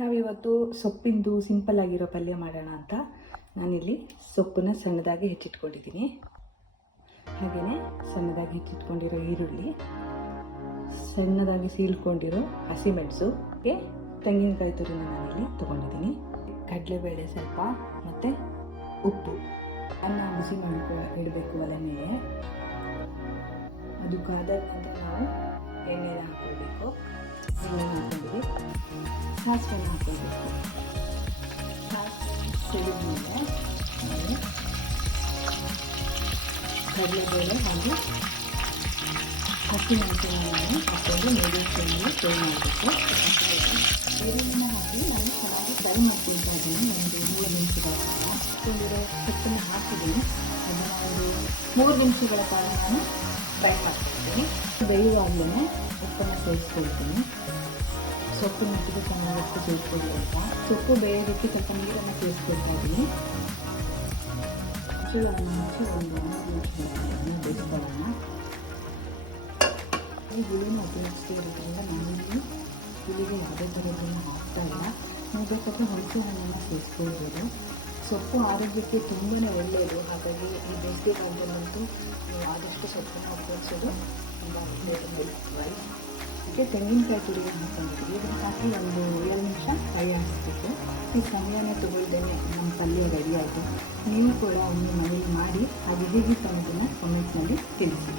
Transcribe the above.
ನಾವಿವತ್ತು ಸೊಪ್ಪಿಂದು ಸಿಂಪಲ್ ಆಗಿರೋ ಪಲ್ಯ ಮಾಡೋಣ ಅಂತ ನಾನಿಲ್ಲಿ ಸೊಪ್ಪನ್ನ ಸಣ್ಣದಾಗಿ ಹೆಚ್ಚಿಟ್ಕೊಂಡಿದ್ದೀನಿ. ಹಾಗೆಯೇ ಸಣ್ಣದಾಗಿ ಹೆಚ್ಚಿಟ್ಕೊಂಡಿರೋ ಈರುಳ್ಳಿ, ಸಣ್ಣದಾಗಿ ಸೀಳ್ಕೊಂಡಿರೋ ಹಸಿಮೆಣಸುಗೆ ತೆಂಗಿನಕಾಯಿ ತುರಿನ ನಾನಿಲ್ಲಿ ತೊಗೊಂಡಿದ್ದೀನಿ. ಕಡಲೆಬೇಳೆ ಸ್ವಲ್ಪ ಮತ್ತು ಉಪ್ಪು. ಅನ್ನ ಬಿಸಿ ಇಡಬೇಕು ಒಲೆ ಮೇಲೆ. ಅದು ಕಾದಾದ ನಂತರ ನಾವು ಎಣ್ಣೆನ ಹಾಕ್ಕೊಳ್ಬೇಕು. ಎಣ್ಣೆ ಹಾಕ್ಕೊಂಡಿವಿ, ಸಾಸಿವೆನ ಹಾಕ್ಕೊಳ್ಬೇಕು. ಸಾಸಿವೆ ಸಿಡಿದ್ಮೇಲೆ ನಾವು ಕಡಲೆಬೇಳೆ ಹಾಗೂ ಹಸಿಮೆಣಸನ್ನ ನಾವು ಹಾಕ್ಕೊಂಡು ಮೀಡಿಯಮ್ ಫ್ಲೇಮಲ್ಲಿ ಫ್ರೈ ಮಾಡಬೇಕು. ಈರುಳ್ಳಿನ ಹಾಕಿ ನಾವು ಚೆನ್ನಾಗಿ ಫ್ರೈ ಮಾಡ್ಕೊಳ್ತಾ ಇದ್ದೀನಿ. ಒಂದು 3 ನಿಮಿಷಗಳ ಕಾಲ ಹಾಕ್ಕೊಂಡಿರೋ ಸೊಪ್ಪನ್ನು ಹಾಕಿದ್ದೀನಿ. ಅದನ್ನು ಒಂದು 3 ನಿಮಿಷಗಳ ಕಾಲ ನಾನು ಫ್ರೈ ಮಾಡ್ಕೊಳ್ತೀನಿ. ಬೇಯುವಾಗಲೇ ಉಪ್ಪನ್ನು ಸೇರಿಸ್ಕೊಳ್ತೀನಿ. ಸೊಪ್ಪಿನ ಜೊತೆಗೆ ಚೆನ್ನಾಗಿ ಉಪ್ಪು ಸೇರಿಸ್ಕೊಳ್ಬೇಕು. ಸೊಪ್ಪು ಬೇಯೋದಕ್ಕೆ ಸ್ವಲ್ಪ ನೀರನ್ನು ಸೇರಿಸ್ಕೊಳ್ತಾ ಇದ್ದೀನಿ. ಮುಚ್ಚಳವನ್ನು ಮುಚ್ಚಿ ಒಂದು 1 ನಿಮಿಷಗಳನ್ನು ಬೇಯಿಸ್ಕೊಳ್ಳೋಣ. ಈ ಹುಳಿನ ಉಪಯೋಗಿಸ್ತಾ ಇರೋದ್ರಿಂದ ನಾನಿಲ್ಲಿ ಹುಳಿಗೆ ಯಾವುದೇ ಥರದನ್ನು ಹಾಕ್ತಾ ಇಲ್ಲ. ನೀವು ಬೇಕಾದರೆ ಹುಣಸೆ ಹಣ್ಣನ್ನು ಸೇರಿಸ್ಕೊಳ್ಬೋದು. ಸೊಪ್ಪು ಆರೋಗ್ಯಕ್ಕೆ ತುಂಬಾ ಒಳ್ಳೆಯದು. ಹಾಗಾಗಿ ಈ ಬೇಸಿಗೆ ಕಾಲದಲ್ಲಂತೂ ನೀವು ಆದಷ್ಟು ಸೊಪ್ಪನ್ನು ಉಪಯೋಗಿಸೋದು ತುಂಬ ಒಳ್ಳೆಯದು. ಅದಕ್ಕೆ ತೆಂಗಿನಕಾಯಿ ತುರಿಗೆ ಹಾಕ್ಕೊಂಡಿದ್ದೀವಿ. ಇದನ್ನು ಹಾಕಿ ಒಂದು 2 ನಿಮಿಷ ಫ್ರೈ ಆಗಿಸ್ಬೇಕು. ಈ ಸಮಯನ ತಗೊಳ್ದೇನೆ ನಮ್ಮ ಪಲ್ಯ ರೆಡಿ ಆಯಿತು. ನೀವು ಕೂಡ ಒಂದು ಮನೇಲಿ ಮಾಡಿ ಹಾಗೆ ಹೇಗೆ ಅನ್ನೋದನ್ನು ಕಮೆಂಟ್ನಲ್ಲಿ ತಿಳಿಸಿ.